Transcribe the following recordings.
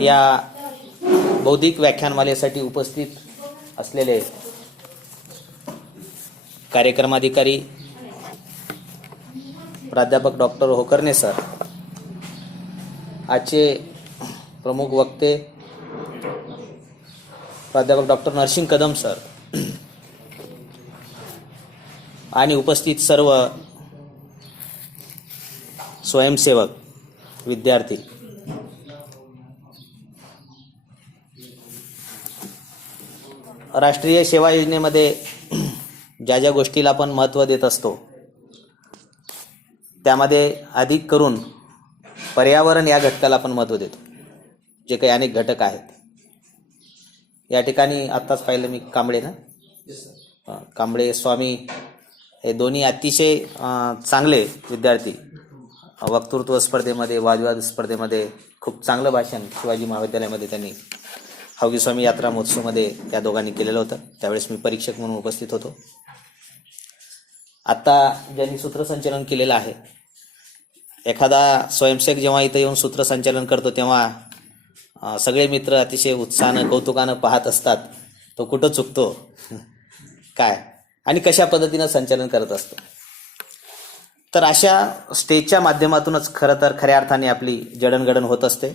या बौद्धिक व्याख्यानमालेसाठी उपस्थित असलेले कार्यक्रमाधिकारी प्राध्यापक डॉक्टर होकर्णे सर, आजचे प्रमुख वक्ते प्राध्यापक डॉक्टर नरसिंग कदम सर आणि उपस्थित सर्व स्वयंसेवक, विद्यार्थी, राष्ट्रीय सेवा योजनेमध्ये ज्या ज्या गोष्टीला आपण महत्त्व देत असतो त्यामध्ये अधिक करून पर्यावरण या घटकाला आपण महत्त्व देतो, जे काही अनेक घटक आहेत. या ठिकाणी आत्ताच पाहिलं मी कांबळे कांबळे स्वामी हे दोन्ही अतिशय चांगले विद्यार्थी, वक्तृत्व स्पर्धेमध्ये, वादविवाद स्पर्धेमध्ये खूप चांगलं भाषण शिवाजी महाविद्यालयामध्ये त्यांनी हौगी स्वामी यात्रा महोत्सवमध्ये त्या दोघांनी केलेलं होतं. त्यावेळेस मी परीक्षक म्हणून उपस्थित होतो. आत्ता ज्यांनी सूत्रसंचालन केलेलं आहे, एखादा स्वयंसेवक जेव्हा इथं येऊन सूत्रसंचालन करतो तेव्हा सगळे मित्र अतिशय उत्साहानं कौतुकानं पाहत असतात, तो कुठं चुकतो काय आणि कशा पद्धतीनं संचालन करत असतो. तर अशा स्टेजच्या माध्यमातूनच खरं तर खऱ्या अर्थाने आपली जडणघडण होत असते.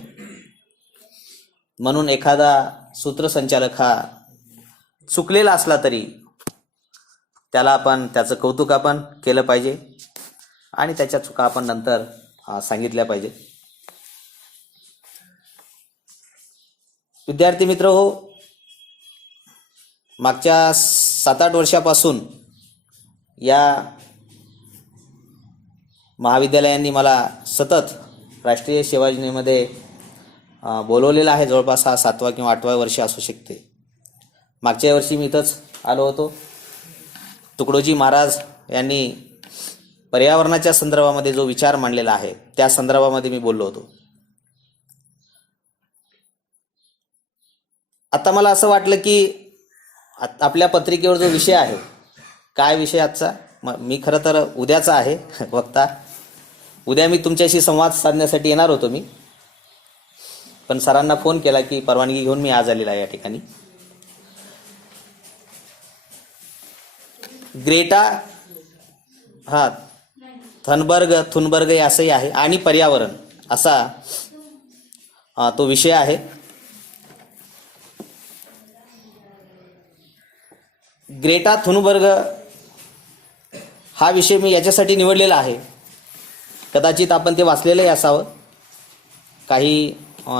म्हणून एखादा सूत्रसंचालक हा चुकलेला असला तरी त्याचं कौतुक आपण केलं पाहिजे आणि त्याच्या चुका आपण नंतर सांगितल्या पाहिजे. विद्यार्थी मित्र हो, मागच्या 7-8 वर्षापासून या महाविद्यालयांनी मला सतत राष्ट्रीय सेवा योजनेमध्ये बोलवलेलं आहे. जवळपास हा 7वा किंवा 8वा वर्ष असू शकते. मागच्या वर्षी मी इथंच आलो होतो. तुकडोजी महाराज यांनी पर्यावरणाच्या संदर्भामध्ये जो विचार मांडलेला आहे त्या संदर्भामध्ये मी बोललो होतो. आता मला असं वाटलं की आपल्या पत्रिकेवर जो विषय आहे, काय विषय आजचा, मी खरं तर उद्याचा आहे वक्ता. उद्या मी तुमच्याशी संवाद साधण्यासाठी येणार होतो मी, पण सरांना फोन केला की परवानगी घेऊन मी आज आलेला आहे या ठिकाणी. ग्रेटा थुनबर्ग असंही आहे आणि पर्यावरण असा तो विषय आहे. ग्रेटा थुनबर्ग हा विषय मी याच्यासाठी निवडलेला आहे, कदाचित आपण ते वाचलेलंही असावं. काही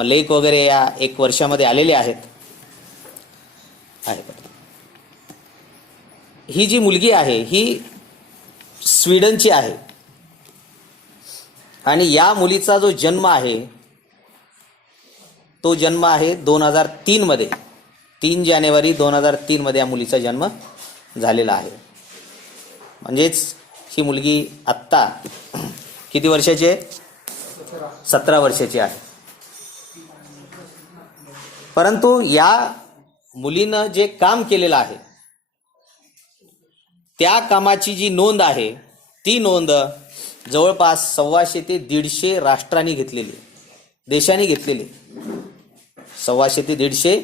लेख वगैरे या 1 वर्षामध्ये आलेले आहेत. ही जी मुलगी आहे ही स्वीडनची आहे आणि या मुलीचा जो जन्म आहे तो जन्म आहे 2003 मध्ये. 3 जानेवारी 2003 मध्ये या मुलीचा जन्म झालेला आहे. म्हणजेच ही मुलगी आत्ता किती वर्षाची आहे? 17 वर्षाची आहे. परंतु या मुलीनं जे काम केलेलं आहे त्या कामाची जी नोंद आहे ती नोंद जवळपास 125 ते 150 राष्ट्रांनी घेतलेली, देशांनी घेतलेली. 125 ते 150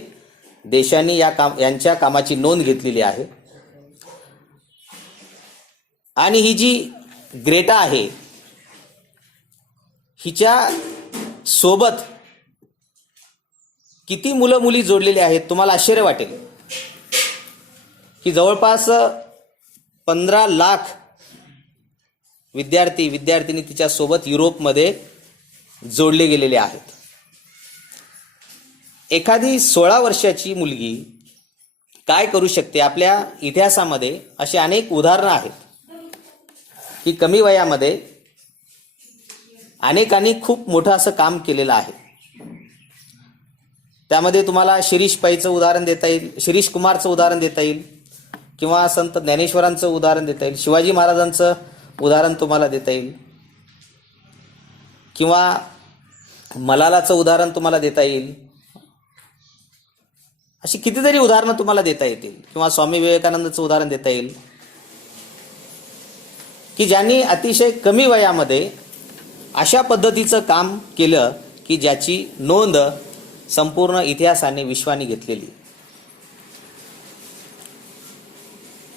देशांनी यांच्या कामाची नोंद घेतलेली आहे. आणि ही जी ग्रेटा आहे हिच्या सोबत किती मुलं मुली जोडलेली आहेत तुम्हाला आश्चर्य वाटेल की जवळपास 15 लाख विद्यार्थी तिच्या सोबत युरोपमध्ये जोडले गेलेले आहेत. एखादी 16 वर्षाची मुलगी काय करू शकते? आपल्या इतिहासामध्ये अशी अनेक उदाहरणं आहेत की कमी वयामध्ये अनेकांनी खूप मोठं असं काम केलेलं आहे. त्यामध्ये तुम्हाला शिरीष पाईचं उदाहरण देता येईल, शिरीष कुमारचं उदाहरण देता येईल, किंवा संत ज्ञानेश्वरांचं उदाहरण देता येईल, शिवाजी महाराजांचं उदाहरण तुम्हाला देता येईल, किंवा मलालाचं उदाहरण तुम्हाला देता येईल. अशी कितीतरी उदाहरणं तुम्हाला देता येतील, किंवा स्वामी विवेकानंदचं उदाहरण देता येईल की ज्यांनी अतिशय कमी वयामध्ये अशा पद्धतीचं काम केलं की ज्याची नोंद संपूर्ण इतिहासाने विश्वाने घेतलेली.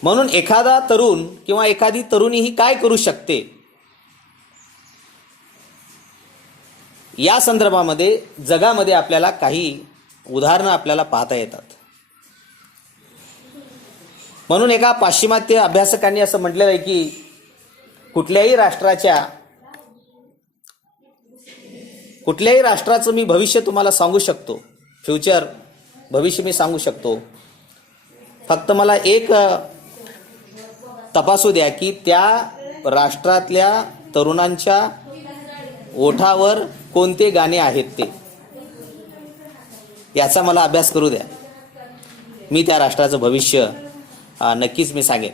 म्हणून एखादा तरुण किंवा एखादी तरुणी ही काय करू शकते या संदर्भामध्ये जगामध्ये आपल्याला काही उदाहरणं आपल्याला पाहता येतात. म्हणून एका पाश्चिमात्य अभ्यासकांनी असं म्हटलेलं आहे की कुठल्याही राष्ट्राचं मी भविष्य तुम्हाला सांगू शकतो, फ्युचर भविष्य मी सांगू शकतो. फक्त मला एक तपासू द्या की त्या राष्ट्रातल्या तरुणांच्या ओठावर कोणते गाणे आहेत ते, याचा मला अभ्यास करू द्या. मी त्या राष्ट्राचं भविष्य नक्कीच मी सांगेन.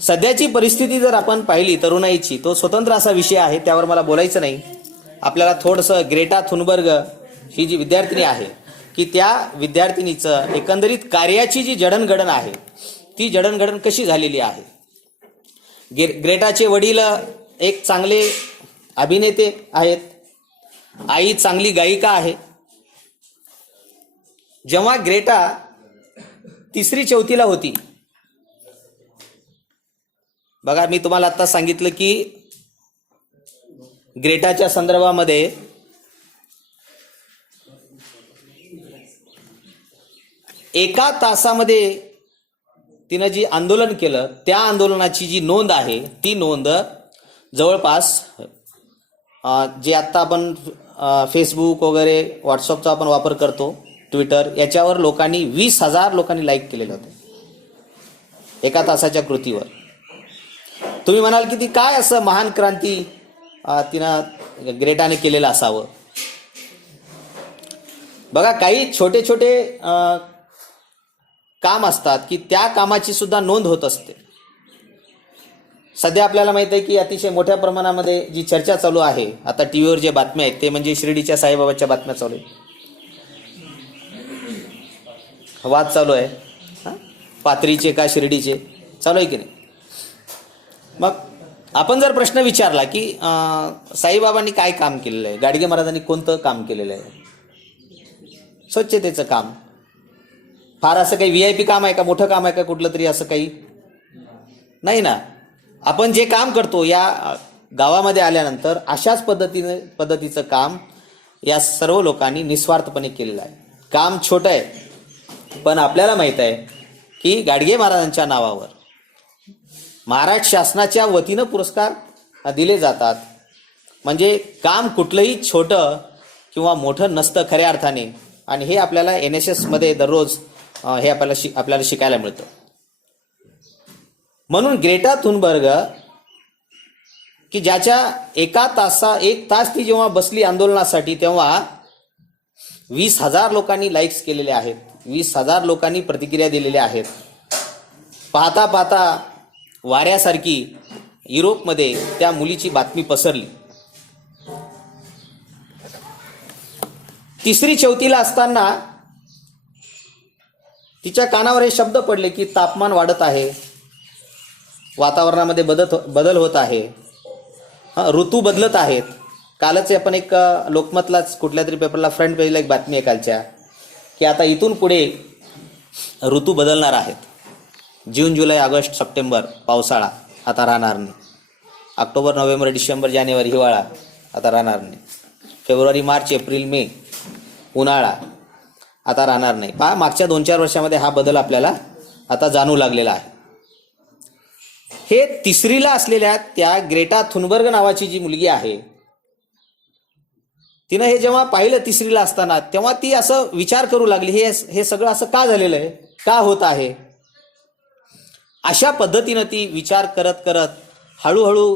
सध्याची परिस्थिती जर आपण पाहिली तरुणाईची, तो स्वतंत्र असा विषय आहे, त्यावर मला बोलायचं नाही. आपल्याला थोडंसं ग्रेटा थुनबर्ग ही जी विद्यार्थिनी आहे की त्या विद्यार्थिनीचं एकंदरीत कार्याची जी जडणघडण आहे ती जडणघडण कशी झालेली आहे. ग्रेटाचे वडील एक चांगले अभिनेते आहेत, आई चांगली गायिका आहे. जेव्हा ग्रेटा 3री-4थीला होती, बघा मी तुम्हाला आता सांगितलं की ग्रेटाच्या संदर्भामध्ये एका तासामध्ये तिनं जी आंदोलन केलं त्या आंदोलनाची जी नोंद आहे ती नोंद जवळपास जे आत्ता आपण फेसबुक वगैरे व्हॉट्सअपचा आपण वापर करतो, ट्विटर, याच्यावर लोकांनी 20,000 लोकांनी लाईक केलेले होते एका तासाच्या कृतीवर. तुम्ही म्हणाल की ती काय असं महान क्रांती तिनं ग्रेटाने केलेलं असावं. बघा काही छोटे छोटे काम असतात की त्या कामाची सुद्धा नोंद होत असते. सध्या आपल्याला माहित आहे की अतिशय मोठ्या प्रमाणामध्ये जी चर्चा चालू आहे आता टीव्हीवर जे बातम्या आहेत ते म्हणजे शिर्डीच्या साईबाबाच्या बातम्या चालू आहेत, वाद चालू आहे, पाथरीचे का शिर्डीचे चालू आहे की नाही. मग आपण जर प्रश्न विचारला की साईबाबांनी काय काम केलेलं आहे, गाडगे महाराजांनी कोणतं काम केलेलं आहे, स्वच्छतेचं काम, फार असं काही VIP काम आहे का, मोठं काम आहे का कुठलं तरी, असं काही नाही ना. आपण जे काम करतो या गावामध्ये आल्यानंतर अशाच पद्धतीचं काम या सर्व लोकांनी निस्वार्थपणे केलेलं आहे. काम छोटं आहे पण आपल्याला माहित आहे की गाडगे महाराजांच्या नावावर महाराष्ट्र शासनाच्या वतीनं पुरस्कार दिले जातात. म्हणजे काम कुठलंही छोटं किंवा मोठं नसतं खऱ्या अर्थाने. आणि हे आपल्याला NSS मध्ये दररोज हे आपल्याला शिकायला मिळतं. म्हणून ग्रेटा थुनबर्ग की ज्याच्या एक तास ती जेव्हा बसली आंदोलनासाठी तेव्हा 20,000 लोकांनी लाईक्स केलेले आहेत, 20,000 लोकांनी प्रतिक्रिया दिलेल्या आहेत. पाहता पाहता वाऱ्यासारखी युरोपमध्ये त्या मुलीची बातमी पसरली. 3री-4थीला असताना तिच्या कानावर हे शब्द पडले की तापमान वाढत आहे, वातावरणामध्ये बदल होत आहे, ऋतू बदलत आहेत. कालच आपण एक लोकमतलाच कुठल्या तरी पेपरला फ्रंट पेजला एक बातमी आहे कालच्या की आता इथून पुढे ऋतू बदलणार आहेत. जून, जुलै, ऑगस्ट, सप्टेंबर पावसाळा आता राहणार नाही. ऑक्टोबर, नोव्हेंबर, डिसेंबर, जानेवारी हिवाळा आता राहणार नाही. फेब्रुवारी, मार्च, एप्रिल, मे उन्हाळा आता राहणार नाही. पहा मागच्या 2-4 वर्षामध्ये हा बदल आपल्याला आता जाणू लागलेला आहे. हे 3रीला असलेल्या त्या ग्रेटा थुनबर्ग नावाची जी मुलगी आहे तिनं हे जेव्हा पाहिलं 3रीला असताना तेव्हा ती असं विचार करू लागली हे सगळं असं का झालेलं आहे, का होत आहे. अशा पद्धतीनं ती विचार करत करत हळूहळू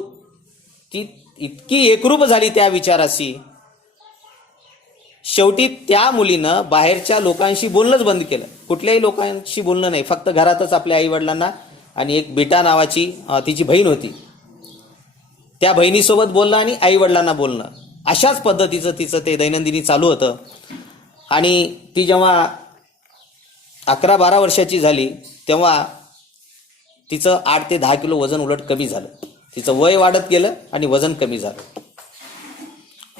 ती इतकी एकरूप झाली त्या विचाराशी, शेवटी त्या मुलीनं बाहेरच्या लोकांशी बोलणंच बंद केलं. कुठल्याही लोकांशी बोलणं नाही, फक्त घरातच आपल्या आईवडिलांना आणि एक बेटा नावाची तिची बहीण होती त्या बहिणीसोबत बोलणं आणि आईवडिलांना बोलणं, अशाच पद्धतीचं तिचं ते दैनंदिनी चालू होतं. आणि ती जेव्हा 11-12 वर्षाची झाली तेव्हा तिचं 8 ते 10 किलो वजन उलट कमी झालं. तिचं वय वाढत गेलं आणि वजन कमी झालं.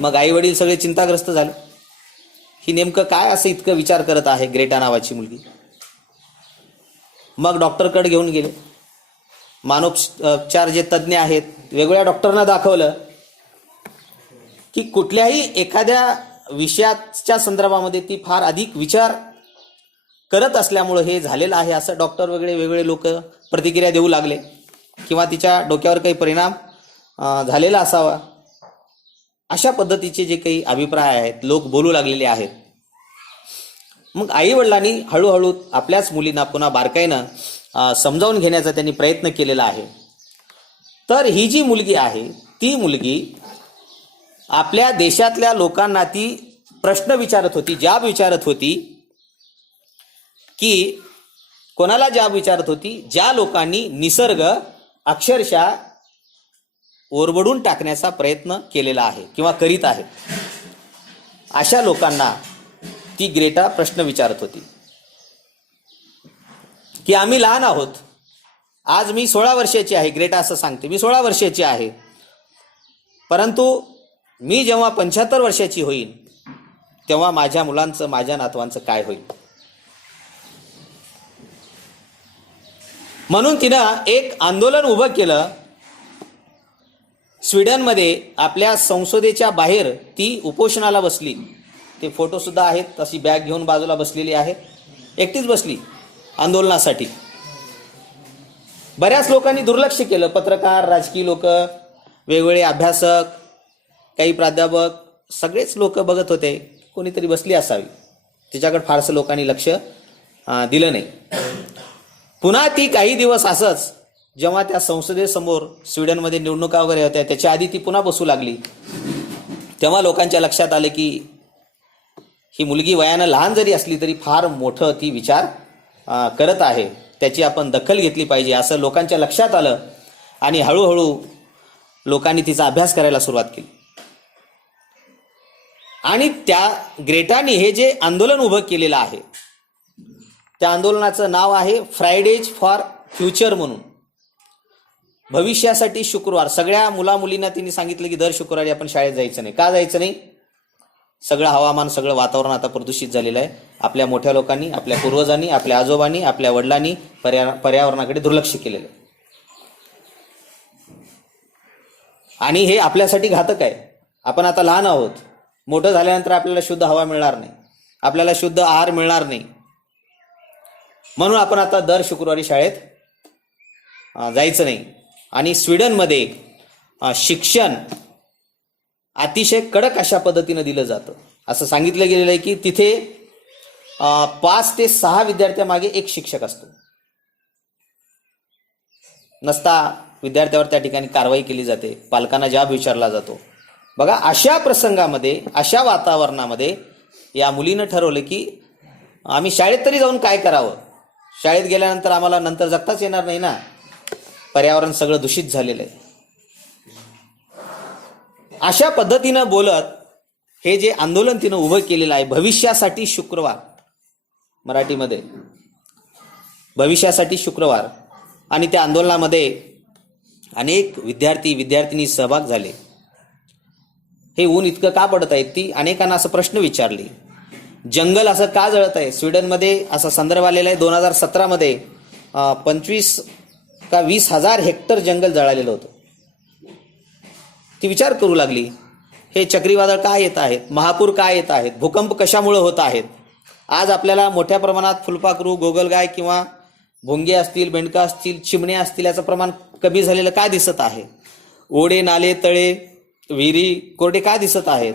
मग आई वडील सगळे चिंताग्रस्त झाले. ही नेमकं काय असं इतकं विचार करत आहे ग्रेटा नावाची मुलगी. मग डॉक्टरकडे घेऊन गेले. मानसोपचार जे तज्ज्ञ आहेत वेगवेगळ्या डॉक्टरना दाखवलं की कुठल्याही एखाद्या विषयाच्या संदर्भामध्ये ती फार अधिक विचार करत असल्यामुळं हे झालेलं आहे असं डॉक्टर वेगळे लोक प्रतिक्रिया देऊ लागले, किंवा तिच्या डोक्यावर काही परिणाम झालेला असावा अशा पद्धतीचे जे काही अभिप्राय आहेत लोक बोलू लागलेले आहेत. मग आई वडिलांनी हळूहळू आपल्याच मुलींना पुन्हा बारकाईनं समजावून घेण्याचा त्यांनी प्रयत्न केलेला आहे. तर ही जी मुलगी आहे ती मुलगी आपल्या देशातल्या लोकांना ती प्रश्न विचारत होती, जाब विचारत होती. की कोणाला जाब विचारत होती? ज्या लोकांनी निसर्ग अक्षरशः ओरबडून टाकण्याचा प्रयत्न केलेला आहे किंवा करीत आहे, अशा लोकांना ती ग्रेटा प्रश्न विचारत होती की आम्ही लहान आहोत. आज मी 16 वर्षाची आहे. ग्रेटा असं सांगते, मी 16 वर्षाची आहे. परंतु मी जेव्हा 75 वर्षाची होईन तेव्हा माझ्या मुलांचं, माझ्या नातवांचं काय होईल? म्हणून तिनं एक आंदोलन उभं केलं. स्वीडनमध्ये आपल्या संसदेच्या बाहेर ती उपोषणाला बसली. ते फोटो सुद्धा आहेत. अशी बॅग घेऊन बाजूला बसलेली आहे, एकटीच बसली आंदोलनासाठी. बऱ्याच लोकांनी दुर्लक्ष केलं. पत्रकार, राजकीय लोक, वेगवेगळे अभ्यासक, काही प्राध्यापक, सगळेच लोक बघत होते. कोणीतरी बसली असावी, तिच्याकडे फारसं लोकांनी लक्ष दिलं नाही. पुन्हा ती काही दिवस असंच, जेव्हा त्या संसदेसमोर स्वीडनमध्ये निवडणुका वगैरे होत्या त्याच्या आधी ती पुन्हा बसू लागली, तेव्हा लोकांच्या लक्षात आलं की ही मुलगी वयानं लहान जरी असली तरी फार मोठं ती विचार करत आहे, त्याची आपण दखल घेतली पाहिजे असं लोकांच्या लक्षात आलं. आणि हळूहळू लोकांनी तिचा अभ्यास करायला सुरुवात केली. आणि त्या ग्रेटाने हे जे आंदोलन उभं केलेलं आहे त्या आंदोलनाचं नाव आहे फ्रायडेज फॉर फ्युचर म्हणून, भविष्यासाठी शुक्रवार. सगळ्या मुलींना तिने सांगितलं की दर शुक्रवारी आपण शाळेत जायचं नाही. का जायचं नाही? सगळं हवामान, सगळं वातावरण आता प्रदूषित झालेलं आहे. आपल्या मोठ्या लोकांनी, आपल्या पूर्वजांनी, आपल्या आजोबांनी, आपल्या वडिलांनी पर्यावरणाकडे दुर्लक्ष केलेलं आहे. आणि हे आपल्यासाठी घातक आहे. आपण आता लहान आहोत, मोठं झाल्यानंतर आपल्याला शुद्ध हवा मिळणार नाही, आपल्याला शुद्ध आहार मिळणार नाही. म्हणून आपण आता दर शुक्रवारी शाळेत जायचं नाही. आणि स्वीडनमध्ये शिक्षण अतिशय कडक अशा पद्धतीनं दिलं जातं. असं सांगितलं गेलेलं आहे की तिथे 5 ते 6 विद्यार्थ्यामागे एक शिक्षक असतो. नसता विद्यार्थ्यावर त्या ठिकाणी कारवाई केली जाते, पालकांना जाब विचारला जातो. बघा, अशा प्रसंगामध्ये, अशा वातावरणामध्ये या मुलीनं ठरवलं की आम्ही शाळेत तरी जाऊन काय करावं? शाळेत गेल्यानंतर आम्हाला नंतर जगताच येणार नाही ना, पर्यावरण सगळं दूषित झालेलं आहे. अशा पद्धतीनं बोलत हे जे आंदोलन तिनं उभं केलेलं आहे, भविष्यासाठी शुक्रवार, मराठीमध्ये भविष्यासाठी शुक्रवार. आणि त्या आंदोलनामध्ये अनेक विद्यार्थी सहभाग झाले. हे ऊन इतकं का पडत आहे? ती अनेकांना असं प्रश्न विचारली. जंगल असं का जळत आहे? स्वीडनमध्ये असा संदर्भ आलेला आहे. 2017मध्ये 25 का 20,000 हेक्टर जंगल जळालेलं होतं. ती विचार करू लागली, हे चक्रीवादळ काय येत आहेत? महापूर काय येत आहेत? भूकंप कशामुळे होत आहेत? आज आपल्याला मोठ्या प्रमाणात फुलपाखरू, गोगलगाय किंवा भोंगे असतील, बेंडका असतील, चिमण्या असतील याचं प्रमाण कमी झालेलं काय दिसत आहे? ओढे, नाले, तळे, विहिरी कोरडे काय दिसत आहेत?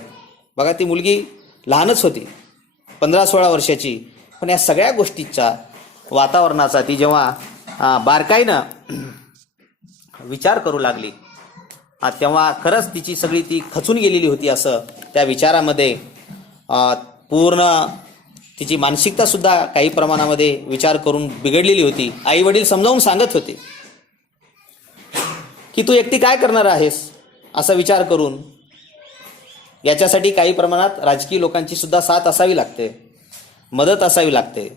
बघा, ती मुलगी लहानच होती, 15-16 वर्षाची. पण या सगळ्या गोष्टीचा, वातावरणाचा ती जेव्हा बारकाईनं विचार करू लागली तेव्हा खरंच तिची सगळी ती खचून गेलेली होती. असं त्या विचारामध्ये पूर्ण तिची मानसिकता सुद्धा काही प्रमाणामध्ये विचार करून बिघडलेली होती. आई वडील समजावून सांगत होते की तू एकटी काय करणार आहेस, असा विचार करून. याच्यासाठी काही प्रमाणात राजकीय लोकांची सुद्धा साथ असावी लागते, मदत असावी लागते.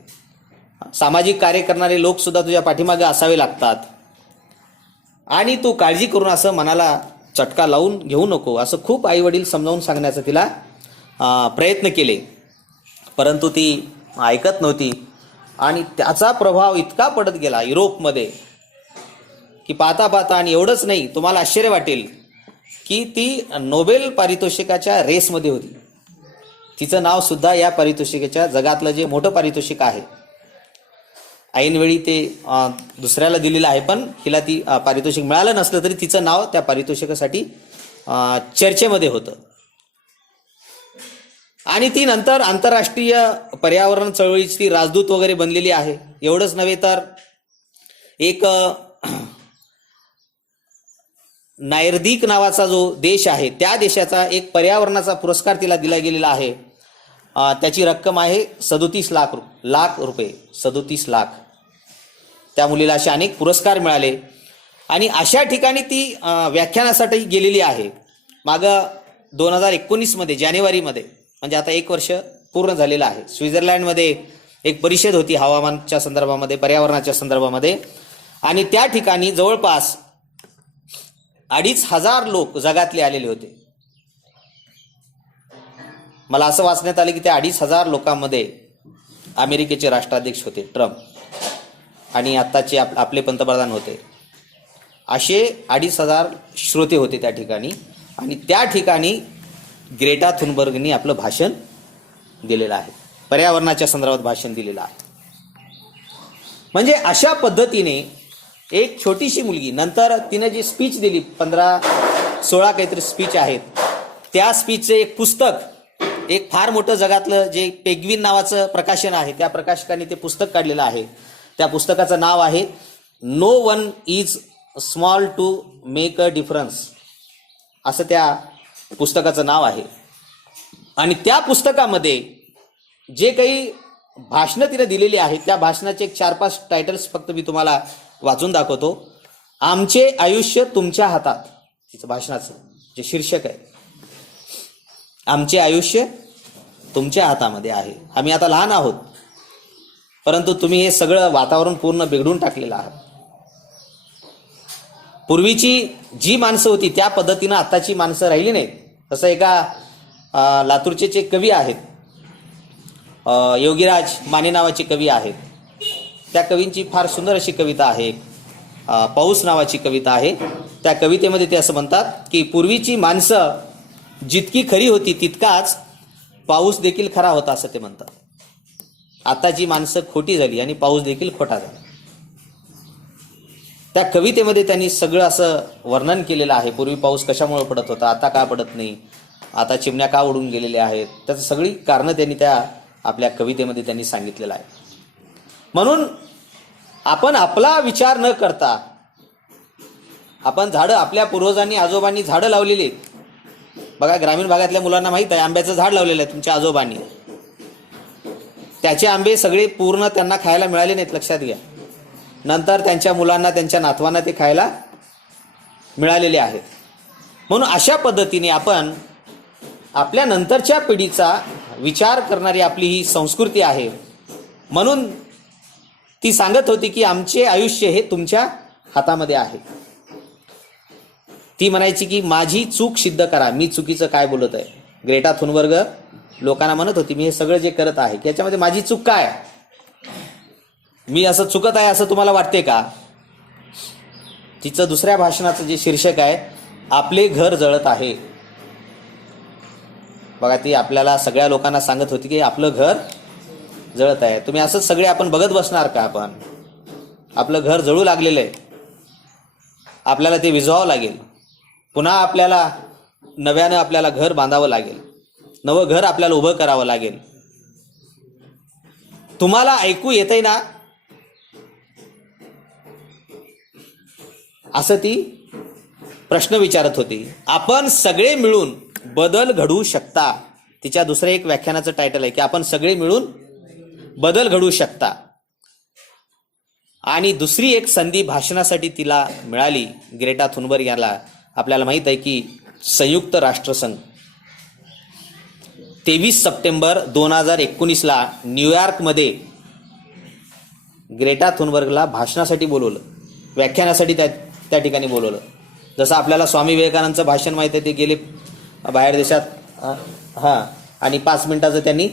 सामाजिक कार्य करणारे लोक सुद्धा तुझ्या पाठीमागे असावे लागतात. आणि तू काळजी करून असं मनाला चटका लावून घेऊ नको असं खूप आईवडील समजावून सांगण्याचा तिला प्रयत्न केले, परंतु ती ऐकत नव्हती. आणि त्याचा प्रभाव इतका पडत गेला युरोपमध्ये की पाहता पाहता, आणि एवढंच नाही, तुम्हाला आश्चर्य वाटेल की ती नोबेल पारितोषिकाच्या रेसमध्ये होती. तिचं नाव सुद्धा या पारितोषिकाच्या, जगातलं जे मोठं पारितोषिक आहे, ऐनवेळी ते दुसऱ्याला दिलेलं आहे, पण हिला ती पारितोषिक मिळालं नसलं तरी तिचं नाव त्या पारितोषिकासाठी चर्चेमध्ये होतं. आणि ती नंतर आंतरराष्ट्रीय पर्यावरण चळवळीची ती राजदूत वगैरे बनलेली आहे. एवढंच नव्हे तर एक नायर्दिक नावाचा जो देश आहे, त्या देशाचा एक पर्यावरणाचा पुरस्कार तिला दिला गेलेला आहे. त्याची रक्कम आहे 37 लाख रुपये. 37 लाख. त्या मुलीला असे अनेक पुरस्कार मिळाले. आणि अशा ठिकाणी ती व्याख्यानासाठी गेलेली आहे. मागं 2019 जानेवारीमध्ये, म्हणजे आता 1 वर्ष पूर्ण झालेलं आहे, स्वित्झर्लंडमध्ये एक परिषद होती हवामानाच्या संदर्भामध्ये, पर्यावरणाच्या संदर्भामध्ये. आणि त्या ठिकाणी जवळपास 2,500 लोक जगातले आलेले होते. मला असं वाचण्यात आलं की त्या 2,500 लोकांमध्ये अमेरिकेचे राष्ट्राध्यक्ष होते ट्रम्प, आणि आत्ताचे आपले पंतप्रधान होते. असे 2,500 श्रोते होते त्या ठिकाणी. आणि त्या ठिकाणी ग्रेटा थुनबर्गनी आपलं भाषण दिलेलं आहे, पर्यावरणाच्या संदर्भात भाषण दिलेलं आहे. म्हणजे अशा पद्धतीने एक छोटीशी मुलगी, नंतर तिने जी स्पीच दिली, 15-16 काहीतरी स्पीच आहेत, त्या स्पीचचं एक पुस्तक, एक फार मोठं जगातलं जे पेग्विन नावाचं प्रकाशन आहे, त्या प्रकाशकाने ते पुस्तक काढलेलं आहे. त्या पुस्तकाचं नाव आहे no one is small to make a difference, असं त्या पुस्तकाचं नाव आहे. आणि त्या पुस्तकामध्ये जे काही भाषणं तिने दिलेली आहेत, त्या भाषणाचे एक 4-5 टायटल्स फक्त मी तुम्हाला वाचून दाखवतो. आमचे आयुष्य तुमच्या हातात, तिचं भाषणाचं जे शीर्षक आहे, आमचे आयुष्य तुमच्या हातामध्ये आहे. आम्ही आता लहान आहोत, परंतु तुम्ही हे सगळं वातावरण पूर्ण बिघडून टाकलेलं आहात. पूर्वीची जी माणसं होती त्या पद्धतीनं आत्ताची माणसं राहिली नाहीत. तसं एका लातूरचे कवी आहेत, योगीराज माने नावाचे कवी आहेत. त्या कवींची फार सुंदर अशी कविता आहे, पाऊस नावाची कविता आहे. त्या कवितेमध्ये ते असं म्हणतात की पूर्वीची माणसं जितकी खरी होती तितकाच पाऊस देखील खरा होता, असं ते म्हणतात. आताची माणसं खोटी झाली आणि पाऊस देखील खोटा झाला. त्या कवितेमध्ये त्यांनी सगळं असं वर्णन केलेलं आहे. पूर्वी पाऊस कशामुळे पडत होता, आता का पडत नाही, आता चिमण्या का उडून गेलेल्या आहेत, त्याचं सगळी कारणं त्यांनी त्या आपल्या कवितेमध्ये त्यांनी सांगितलेलं आहे. म्हणून आपण आपला विचार न करता, आपण झाडं, आपल्या पूर्वजांनी आजोबांनी झाडं लावलेली आहेत. बघा, ग्रामीण भागातल्या मुलांना माहीत आहे आंब्याचं झाड लावलेलं आहे तुमच्या आजोबांनी. त्याचे आंबे सगळे पूर्ण त्यांना खायला मिळाले नाहीत, लक्षात घ्या. नंतर त्यांच्या मुलांना, त्यांच्या नातवांना ते खायला मिळालेले आहेत. म्हणून अशा पद्धतीने आपण आपल्या नंतरच्या पिढीचा विचार करणारी आपली ही संस्कृती आहे. म्हणून ती सांगत होती की आमचे आयुष्य हे तुमच्या हातामध्ये आहे. ती म्हणायची की माझी चूक सिद्ध करा, मी चुकीचं काय बोलत आहे. ग्रेटा थुनबर्ग लोकांना म्हणत होती, मी हे सगळं जे करत आहे त्याच्यामध्ये माझी चूक काय, मी असं चुकत आहे असं तुम्हाला वाटते का. तिचं दुसऱ्या भाषणाचं जे शीर्षक आहे, आपले घर जळत आहे. बघा, ती आपल्याला सगळ्या लोकांना सांगत होती की आपलं घर जळत आहे. तुम्ही असंच सगळे आपण बघत बसणार का. आपण आपलं घर जळू लागलेलं आहे, आपल्याला ते विझवावं लागेल. पुन्हा आपल्याला नव्यानं आपल्याला घर बांधावं लागेल, नवं घर आपल्याला उभं करावं लागेल. तुम्हाला ऐकू येतंय ना, असं ती प्रश्न विचारत होती. आपण सगळे मिळून बदल घडवू शकता. तिच्या दुसऱ्या एक व्याख्यानाचं टायटल आहे की आपण सगळे मिळून बदल घडवू शकता. आणि दुसरी एक संधी भाषणासाठी तिला मिळाली ग्रेटा थुनबर्ग याला. आपल्याला माहित आहे की संयुक्त राष्ट्रसंघ 23 सप्टेंबर 2019 न्यूयॉर्कमध्ये ग्रेटा थुनबर्गला भाषणासाठी बोलवलं, व्याख्यानासाठी त्या ठिकाणी बोलवलं. जसं आपल्याला स्वामी विवेकानंदचं भाषण माहीत आहे, ते गेले बाहेर देशात आणि 5 मिनिटाचं त्यांनी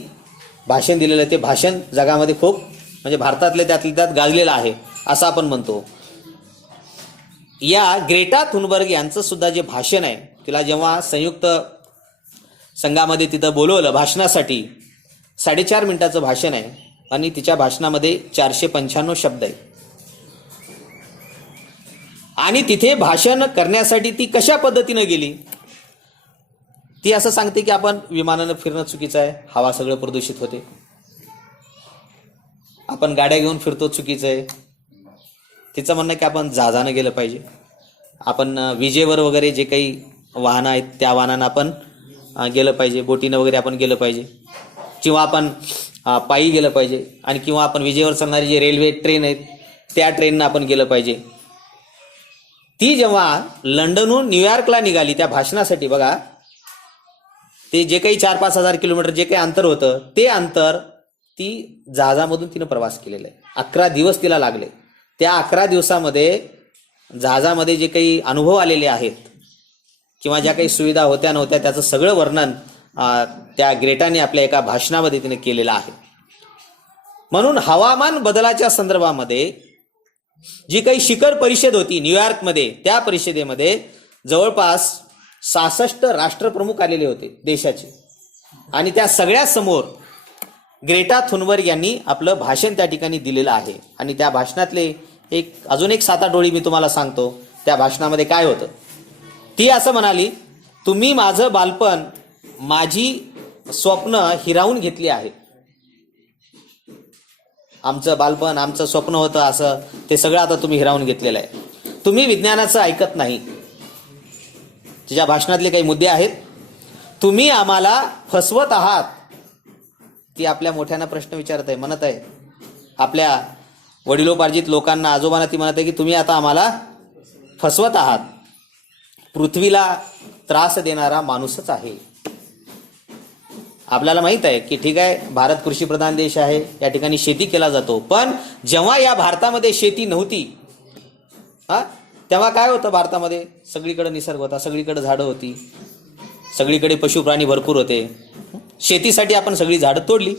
भाषण दिलेलं आहे. ते भाषण जगामध्ये खूप म्हणजे भारतातले त्यातल्या त्यात गाजलेलं आहे असं आपण म्हणतो. या ग्रेटा थुनबर्ग यांचं सुद्धा जे भाषण आहे, तिला जेव्हा संयुक्त संघामध्ये तिथं बोलवलं भाषणासाठी, 4.5 मिनिटाचं भाषण आहे आणि तिच्या भाषणामध्ये 495 शब्द आहेत. आणि तिथे भाषण करण्यासाठी ती कशा पद्धतीनं गेली, ती असं सांगते की आपण विमानानं फिरणं चुकीचं आहे, हवा सगळं प्रदूषित होते, आपण गाड्या घेऊन फिरतो चुकीचं आहे. तिचं म्हणणं की आपण जहाजानं गेलं पाहिजे, आपण विजेवर वगैरे जे काही वाहनं आहेत त्या वाहनानं आपण गेलं पाहिजे, बोटीनं वगैरे आपण गेलं पाहिजे, किंवा आपण पायी गेलं पाहिजे, आणि किंवा आपण विजेवर चालणारी जे रेल्वे ट्रेन आहेत त्या ट्रेननं आपण गेलं पाहिजे. ती जेव्हा लंडनहून न्यूयॉर्कला निघाली त्या भाषणासाठी, बघा ते जे काही 4-5 हजार किलोमीटर जे काही अंतर होतं, ते अंतर ती जहाजामधून तिनं प्रवास केलेला आहे. 11 दिवस तिला लागले. त्या 11 दिवसामध्ये जहाजामध्ये जे काही अनुभव आलेले आहेत किंवा ज्या काही सुविधा होत्या नव्हत्या त्याचं सगळं वर्णन त्या ग्रेटाने आपल्या एका भाषणामध्ये तिने केलेलं आहे. म्हणून हवामान बदलाच्या संदर्भामध्ये जी काही शिखर परिषद होती न्यूयॉर्कमध्ये, त्या परिषदेमध्ये जवळपास 66 राष्ट्रप्रमुख आलेले होते देशाचे, आणि त्या सगळ्या समोर ग्रेटा थुनबर्ग यांनी आपलं भाषण त्या ठिकाणी दिलेलं आहे. आणि त्या भाषणातले अजून एक 7-8 ओळी मी तुम्हाला सांगतो. त्या भाषणामध्ये काय होतं. ती असं म्हणाली, तुम्ही माझं बालपण, माझी स्वप्न हिरावून घेतली आहे. आमचं बालपण, आमचं स्वप्न होतं असं, ते सगळं आता तुम्ही हिरावून घेतलेलं आहे. तुम्ही विज्ञानाचं ऐकत नाही. तिच्या भाषणातले काही मुद्दे आहेत. तुम्ही आम्हाला फसवत आहात. ती आपल्या मोठ्यांना प्रश्न विचारत आहे, म्हणत आहे आपल्या वडिलोपार्जित लोकांना, आजोबांना ती म्हणत आहे की तुम्ही आता आम्हाला फसवत आहात. पृथ्वीला त्रास देणारा माणूसच आहे. आपल्याला माहित आहे की ठीक आहे, भारत कृषीप्रधान देश आहे, या ठिकाणी शेती केला जातो, पण जेव्हा या भारतामध्ये शेती नव्हती तेव्हा काय होतं, भारतामध्ये सगळीकडे निसर्ग होता, सगळीकडे झाडं होती, सगळीकडे पशुप्राणी भरपूर होते. शेतीसाठी आपण सगळी झाडं तोडली.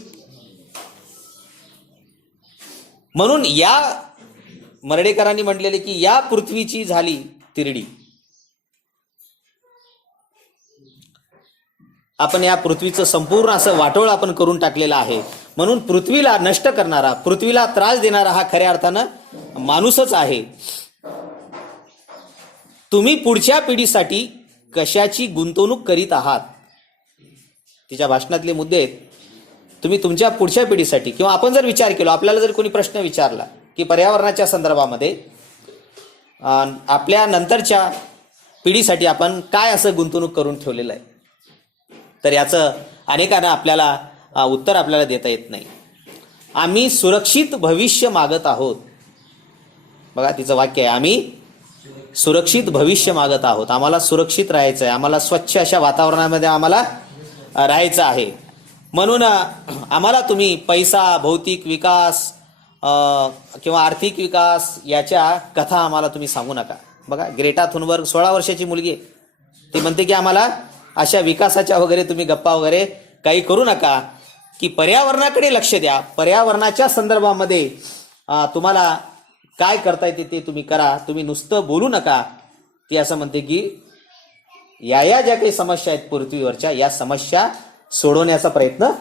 म्हणून या मर्ढेकरांनी म्हटलेले की या पृथ्वीची झाली तिरडी. आपण या पृथ्वीचं संपूर्ण असं वाटोळ आपण करून टाकलेलं आहे. म्हणून पृथ्वीला नष्ट करणारा, पृथ्वीला त्रास देणारा हा खऱ्या अर्थानं माणूसच आहे. तुम्ही पुढच्या पिढीसाठी कशाची गुंतवणूक करीत आहात. तिच्या भाषणातले मुद्दे आहेत, तुम्ही तुमच्या पुढच्या पिढीसाठी, किंवा आपण जर विचार केला, आपल्याला जर कोणी प्रश्न विचारला की पर्यावरणाच्या संदर्भामध्ये आपल्या नंतरच्या पिढीसाठी आपण काय असं गुंतवणूक करून ठेवलेलं आहे, तर याचं अनेकांना आपल्याला उत्तर आपल्याला देता येत नाही. आम्ही सुरक्षित भविष्य मागत आहोत. बघा तिचं वाक्य आहे, आम्ही सुरक्षित भविष्य मागत आहोत. आम्हाला सुरक्षित राहायचं आहे, आम्हाला स्वच्छ अशा वातावरणामध्ये आम्हाला राहायचं आहे. म्हणून आम्हाला तुम्ही पैसा, भौतिक विकास किंवा आर्थिक विकास याच्या कथा आम्हाला तुम्ही सांगू नका. बघा ग्रेटा थुनबर्ग 16 वर्षाची मुलगी आहे, ती म्हणते की आम्हाला अशा विकासाच्या वगैरे तुम्ही गप्पा वगैरे काही करू नका, की पर्यावरणाकडे लक्ष द्या. पर्यावरणाच्या संदर्भामध्ये तुम्हाला काय करता येते ते तुम्ही करा, तुम्ही नुसतं बोलू नका. ती असं म्हणते की या ज्या काही समस्या आहेत पृथ्वीवरच्या, या समस्या सोडवण्याचा प्रयत्न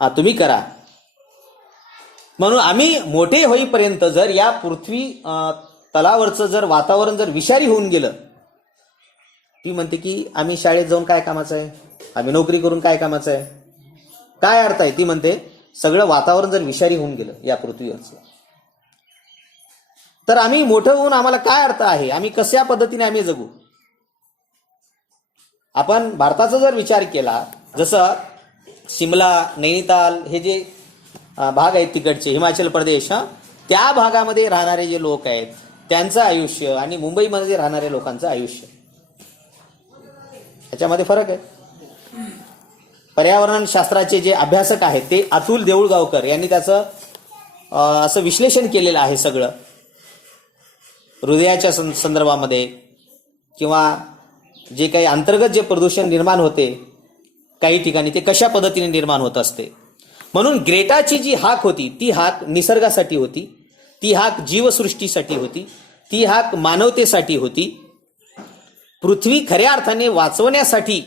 तुम्ही करा. म्हणून आम्ही मोठे होईपर्यंत जर या पृथ्वी तलावरचं जर वातावरण जर विषारी होऊन गेलं, ती म्हणते की आम्ही शाळेत जाऊन काय कामाचं आहे, आम्ही नोकरी करून काय कामाचं आहे, काय अर्थ आहे. ती म्हणते सगळं वातावरण जर विषारी होऊन गेलं या पृथ्वीवरचं, तर आम्ही मोठं होऊन आम्हाला काय अर्थ आहे, आम्ही कशा पद्धतीने आम्ही जगू. आपण भारताचा जर विचार केला, जसं शिमला, नैनिताल हे जे भाग आहेत तिकडचे, हिमाचल प्रदेश, त्या भागामध्ये राहणारे जे लोक आहेत त्यांचं आयुष्य आणि मुंबईमध्ये राहणाऱ्या लोकांचं आयुष्य, याच्यामध्ये फरक आहे. पर्यावरण शास्त्राचे जे अभ्यासक आहेत ते अतुल देऊळगावकर यांनी त्याचं असं विश्लेषण केलेलं आहे सगळं. हृदयाच्या संदर्भामध्ये, किंवा जे काही अंतर्गत जे प्रदूषण निर्माण होते काही ठिकाणी ते कशा पद्धतीने निर्माण होत असते. म्हणून ग्रेटाची जी हाक होती ती हाक निसर्गासाठी होती, ती हाक जीवसृष्टीसाठी होती, ती हाक मानवतेसाठी होती. पृथ्वी खऱ्या अर्थाने वाचवण्यासाठी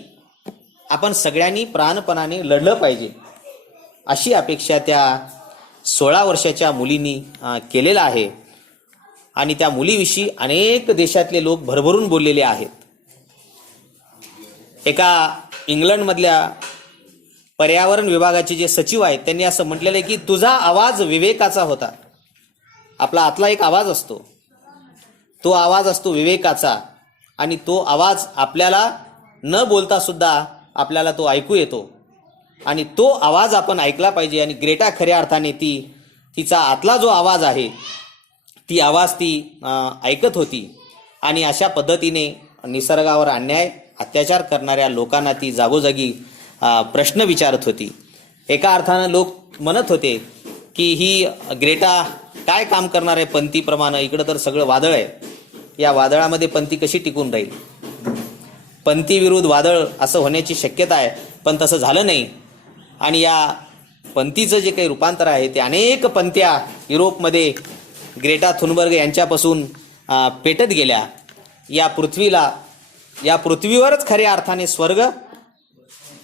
आपण सगळ्यांनी प्राणपणाने लढलं पाहिजे अशी अपेक्षा त्या 16 वर्षाच्या मुलींनी केलेला आहे. आणि त्या मुलीविषयी अनेक देशातले लोक भरभरून बोललेले आहेत. एका इंग्लंडमधल्या पर्यावरण विभागाचे जे सचिव आहेत त्यांनी असं म्हटलेलं आहे की तुझा आवाज विवेकाचा होता. आपला आतला एक आवाज असतो, तो आवाज असतो विवेकाचा, आणि तो आवाज आपल्याला न बोलता सुद्धा आपल्याला तो ऐकू येतो, आणि तो आवाज आपण ऐकला पाहिजे. आणि ग्रेटा खऱ्या अर्थाने तिचा आतला जो आवाज आहे ती आवाज ती ऐकत होती. आणि अशा पद्धतीने निसर्गावर अन्याय अत्याचार करणाऱ्या लोकांना ती जागोजागी प्रश्न विचारत होती. एका अर्थानं लोक म्हणत होते की ही ग्रेटा काय काम करणार आहे पंथीप्रमाणे, इकडं तर सगळं वादळ आहे, या वादळामध्ये पंथी कशी टिकून राहील. पंथी विरुद्ध वादळ असं होण्याची शक्यता आहे, पण तसं झालं नाही. आणि या पंथीचं जे काही रूपांतर आहे ते अनेक पंथ्या युरोपमध्ये ग्रेटा थुनबर्ग यांच्यापासून पेटत गेल्या. या पृथ्वीवरच खऱ्या अर्थाने स्वर्ग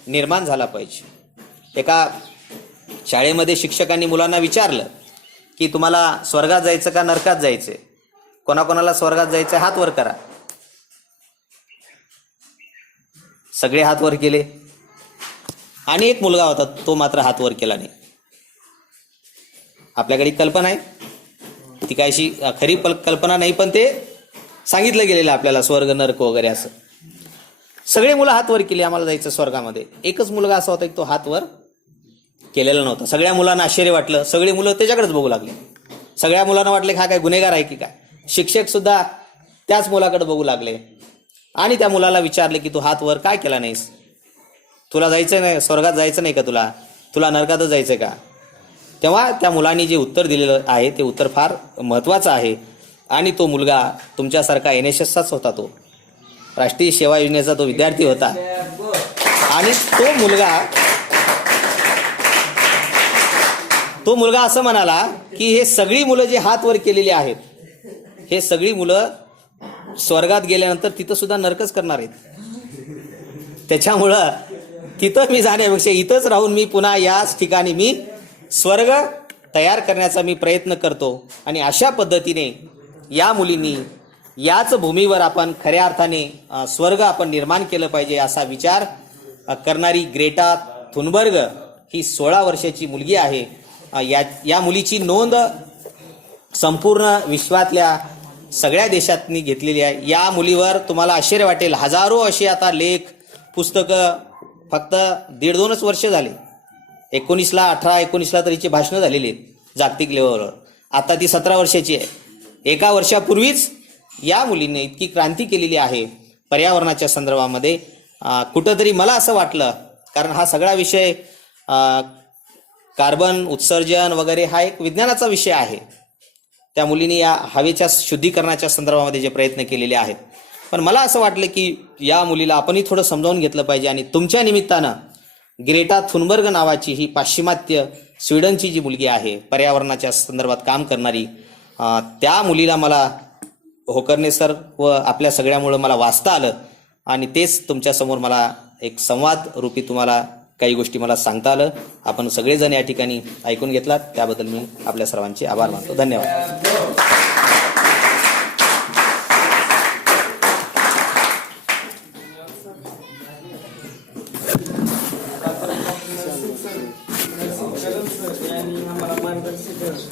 निर्माण झाला पाहिजे. एका शाळेमध्ये शिक्षकांनी मुलांना विचारलं की तुम्हाला स्वर्गात जायचं का नरकात जायचं, कोणाकोणाला स्वर्गात जायचं हात वर करा. सगळे हात वर केले. आणि एक मुलगा होता तो मात्र हात वर केला नाही. आपल्याकडे कल्पना आहे, ती काय अशी खरी कल्पना नाही, पण ते सांगितलं गेलेलं आपल्याला स्वर्ग नरक वगैरे असं. सगळे मुलं हात वर केली, आम्हाला जायचं स्वर्गामध्ये. एकच मुलगा असा होता की तो हात वर केलेला नव्हता. सगळ्या मुलांना आश्चर्य वाटलं, सगळे मुलं त्याच्याकडेच बघू लागले. सगळ्या मुलांना वाटले हा काय गुन्हेगार आहे की काय. शिक्षक सुद्धा त्याच मुलाकडे बघू लागले आणि त्या मुलाला विचारले की तू हात वर काय केला नाहीस, तुला जायचं नाही, स्वर्गात जायचं नाही का, तुला नरकातच जायचं का. तेव्हा त्या मुलांनी जे उत्तर दिलेलं आहे ते उत्तर फार महत्त्वाचं आहे. आणि तो मुलगा तुमच्यासारखा NSSचाच होता, तो राष्ट्रीय सेवा योजनेचा तो विद्यार्थी होता. आणि तो मुलगा असं म्हणाला की हे सगळी मुलं जे हात वर केलेली आहेत हे सगळी मुलं स्वर्गात गेल्यानंतर तिथं सुद्धा नरकच करणार आहेत. त्याच्यामुळं तिथं मी जाण्यापेक्षा इथंच राहून मी पुन्हा याच ठिकाणी मी स्वर्ग तयार करण्याचा मी प्रयत्न करतो. आणि अशा पद्धतीने या मुलींनी याच भूमीवर आपण खऱ्या अर्थाने स्वर्ग आपण निर्माण केलं पाहिजे असा विचार करणारी ग्रेटा थुनबर्ग ही 16 वर्षाची मुलगी आहे. या मुलीची नोंद संपूर्ण विश्वातल्या सगळ्या देशांनी घेतलेली आहे. या मुलीवर तुम्हाला आश्चर्य वाटेल, हजारो असे आता लेख पुस्तकं फक्त 1.5-2 वर्ष झाले. 1919 तर हिची भाषणं झालेली आहेत जागतिक लेवलवर. आता ती 17 वर्षाची आहे. एका वर्षापूर्वीच या मुलीने इतकी क्रांती केलेली आहे पर्यावरणाच्या संदर्भामध्ये. कुठंतरी मला असं वाटलं, कारण हा सगळा विषय कार्बन उत्सर्जन वगैरे हा एक विज्ञानाचा विषय आहे. त्या मुलीने या हवेच्या शुद्धीकरणाच्या संदर्भामध्ये जे प्रयत्न केलेले आहेत, पण मला असं वाटलं की या मुलीला आपणही थोडं समजावून घेतलं पाहिजे. आणि तुमच्या निमित्तानं ग्रेटा थुनबर्ग नावाची ही पाश्चिमात्य स्वीडनची जी मुलगी आहे पर्यावरणाच्या संदर्भात काम करणारी, त्या मुलीला मला होकर्णे सर व आपल्या सगळ्यामुळं मला वाचता आलं. आणि तेच तुमच्यासमोर मला एक संवाद रूपी तुम्हाला काही गोष्टी मला सांगता आलं. आपण सगळेजण या ठिकाणी ऐकून घेतलात त्याबद्दल मी आपल्या सर्वांचे आभार मानतो. धन्यवाद. आम्हाला मार्गदर्शन